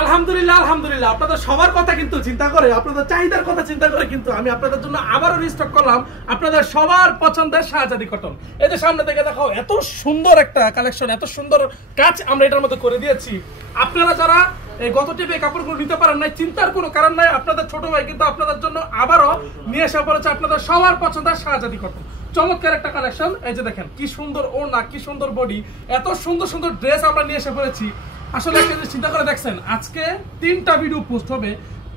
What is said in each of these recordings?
আলহামদুলিল্লাহ আলহামদুলিল্লাহ আপনাদের সবার কথা কিন্তু চিন্তা করে, আপনাদের চাহিদার কথা চিন্তা করে কিন্তু আমি আপনাদের জন্য আবারও রিস্টক করলাম আপনাদের সবার পছন্দের শাহজাদি কটন। এই যে সামনে থেকে দেখাও, এত সুন্দর একটা কালেকশন, এত সুন্দর কাজ আমরা এটার মধ্যে করে দিয়েছি। আপনারা যারা এই গত টিপে কাপড়গুলো নিতে পারেন নাই, চিন্তার কোনো কারণ নাই, আপনাদের ছোট ভাই কিন্তু আপনাদের জন্য আবারও নিয়ে এসে পড়েছে আপনাদের সবার পছন্দের শাহজাদি কটন। চমৎকার একটা কালেকশন। এই যে দেখেন কি সুন্দর ওড়না, কি সুন্দর বডি, এত সুন্দর সুন্দর ড্রেস আমরা নিয়ে এসে পড়েছি। আসলে একটা জিনিস চিন্তা করে দেখছেন, আজকে 3টা ভিডিও পোস্ট হবে,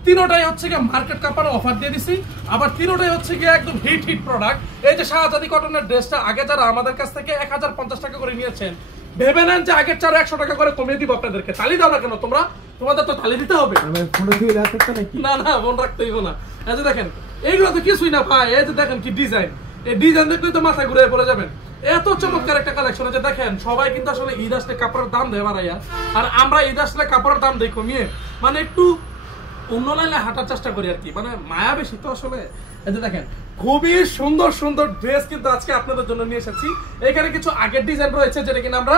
3টাই হচ্ছে গিয়ে মার্কেট কাপড় অফার দিয়ে দিছি, আবার 3টাই হচ্ছে গিয়ে একদম হিট প্রোডাক্ট। এই যে শাহজাদি কটনের ড্রেসটা আগে যারা আমাদের কাছ থেকে 1050 টাকা করে নিয়েছেন, ভেবে নেন যে আগের 100 টাকা করে কমিয়ে দিব আপনাদেরকে। তালি দাও না কেন তোমরা? তোমাদের তো তালি দিতে হবে না, না মন রাখতে হইব না। এই যে দেখেন এইগুলো তো কিছুই না ভাই, এই যে দেখেন কি ডিজাইন, এই ডিজাইন দেখলেই তো মাথায় ঘুরে পড়ে যাবেন। এত চমৎকার একটা কালেকশন। যে দেখেন সবাই কিন্তু আসলে ঈদ আসলে কাপড়ের দাম দেয় বাড়াইয়া, আর আমরা ঈদ আসলে কাপড়ের দাম দেই কমিয়ে, মানে একটু অন্য লাইনে হাঁটার চেষ্টা করি আর কি, মানে মায়া বেশি তো আসলে। এই যে দেখেন খুবই সুন্দর সুন্দর ড্রেস কিন্তু আজকে আপনাদের জন্য নিয়ে এসেছি। এখানে কিছু আগের ডিজাইন রয়েছে যেটা কিনা আমরা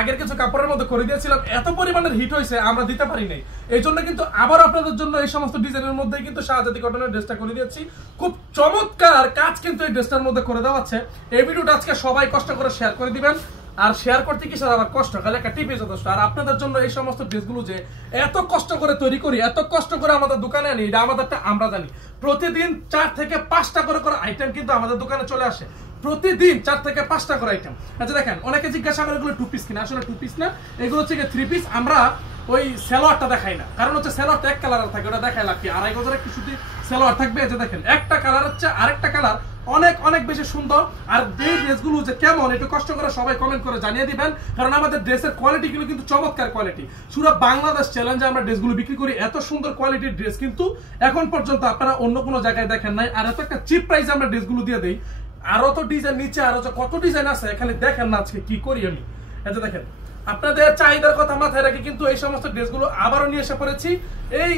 আগের কিছু কাপড়ের মধ্যে করে দিয়েছিলাম, এত পরিমাণের হিট হয়েছে আমরা দিতে পারি নাই, এই জন্য কিন্তু আবার আপনাদের জন্য এই সমস্ত ডিজাইনের মধ্যে কিন্তু শাহজাদি কটনের ড্রেসটা করে দিয়েছি। খুব চমৎকার কাজ কিন্তু এই ড্রেসটার মধ্যে করে দেওয়া আছে। এই ভিডিওটা আজকে সবাই কষ্ট করে শেয়ার করে দিবেন, আর শেয়ার করতে কি স্যার আবার কষ্ট, খালি একটা টিপে যথেষ্ট। আর আপনাদের জন্য এই সমস্ত ড্রেসগুলো যে এত কষ্ট করে তৈরি করি, এত কষ্ট করে আমাদের দোকানে আনি, এটা আমাদেরটা আমরা জানি। প্রতিদিন 4 থেকে 5টা করে আইটেম কিন্তু আমাদের দোকানে চলে আসে, প্রতিদিন 4 থেকে 5টা করে আইটেম। আচ্ছা দেখেন অনেকে জিজ্ঞাসা করে এগুলো 2 পিস কিনা, আসলে 2 পিস না, এগুলো হচ্ছে 3 পিস। আমরা ওই সালোয়ারটা দেখাই না, কারণ হচ্ছে সালোয়ারটা এক কালারের থাকে, ওটা দেখাই লাভ কি, 2.5 গজের একটু সুতি সালোয়ার থাকবে। এই যে দেখেন একটা কালার হচ্ছে, আরেকটা কালার অনেক অনেক বেশি সুন্দর। আর এই ড্রেসগুলো যে কেমন একটু কষ্ট করে সবাই কমেন্ট করে জানিয়ে দিবেন, কারণ আমাদের ড্রেসের কোয়ালিটিগুলো কিন্তু চমৎকার কোয়ালিটি। পুরো বাংলাদেশ চ্যালেঞ্জে আমরা ড্রেসগুলো বিক্রি করি, এত সুন্দর কোয়ালিটির ড্রেস কিন্তু এখন পর্যন্ত আপনারা অন্য কোনো জায়গায় দেখেন নাই। আর এত একটা চিপ প্রাইসে আমরা ড্রেসগুলো দিয়ে দিই। আরো তো ডিজাইন নিচে আরো কত ডিজাইন আছে, খালি দেখেন না আজকে কি করি আমি। এই যে দেখেন আপনাদের চাহিদার কথা মাথায় রাখি কিন্তু এই সমস্ত ড্রেসগুলো আবারও নিয়ে এসে পড়েছি। এই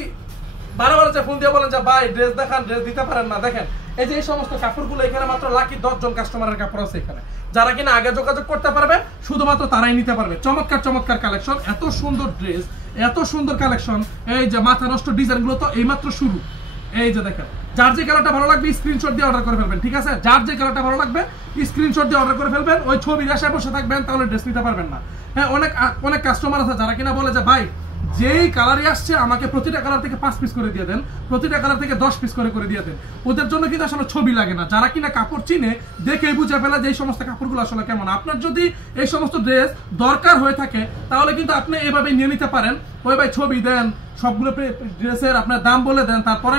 বারবার যে ফোন দিয়ে বলেন যে ভাই ড্রেস দেখান, ড্রেস দিতে পারেন না, দেখেন এই যে এই সমস্ত কাপড়গুলো এখানে মাত্র লাকি 10 জন কাস্টমারের কাপড় আছে এখানে, যারা কিনা আগে যোগাযোগ করতে পারবে শুধুমাত্র তারাই নিতে পারবে। চমৎকার চমৎকার কালেকশন, এত সুন্দর ড্রেস, এত সুন্দর কালেকশন। এই যে মাথা নষ্ট ডিজাইনগুলো তো এইমাত্র শুরু। এই যে দেখেন যার যে কালারটা ভালো লাগবে স্ক্রিনশট দিয়ে অর্ডার করে ফেলবেন, ঠিক আছে? যার যে কালারটা ভালো লাগবে স্ক্রিনশট দিয়ে অর্ডার করে ফেলবেন, ওই ছবির আশায় বসে থাকবেন, তাহলে ড্রেস নিতে পারবেন না। হ্যাঁ অনেক কাস্টমার আছে যারা কিনা বলে যে ভাই যেই কালারই আসছে আমাকে প্রতিটা কালার থেকে 5 পিস করে দিয়ে দেন, প্রতিটা কালার থেকে 10 পিস করে দিয়ে দেন। ওদের জন্য কিন্তু আসলে ছবি লাগে না, যারা কিনা কাপড় চিনে দেখেই বুঝে ফেলে যে এই সমস্ত কাপড়গুলো আসলে কেমন। আপনার যদি এই সমস্ত ড্রেস দরকার হয়ে থাকে তাহলে কিন্তু আপনি এভাবে নিয়ে নিতে পারেন। ওই ভাই ছবি দেন, সবগুলো ড্রেসের আপনার দাম বলে দেন, তারপরে